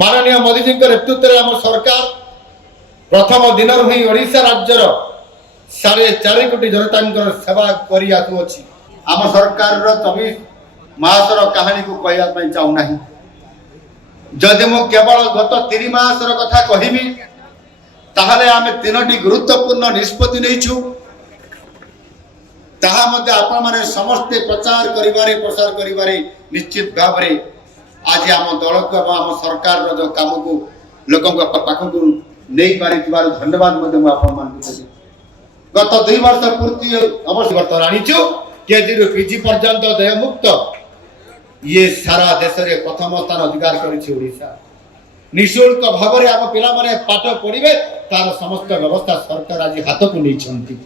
माननीय मोदी जी नेतृत्व में आम सरकार प्रथम दिन ही ओडिशा राज्यर 4.5 कोटी जनता सेवा करी आम सरकार 24 मासर कहानी को कहवाई चाहूना जदि मु केवल गत 3 मासर कथा कहबी ताहले आमे 3टी गुरुत्वपूर्ण निष्पत्ति नैछु ताहा मध्ये आपण माने समस्त प्रचार करिवारे प्रसार करिवारे निश्चित भाव रे आज आम दल को आम सरकार रो जो काम को लोकों पाख को नहीं पारि धन्यवाद मध्ये मु आपण मान गत 2 वर्ष पूर्ति अवश्य वर्तमान आनीचु केजी रु पीजी पर्यंत देय मुक्त ये सारा देश रे प्रथम स्थान अधिकार करिछि ओडिशा निःशुल्क भाव रे आम पिला माने पाठ पढ़िबे तार समस्त व्यवस्था सरकार आज हाथ को नहीं छंती।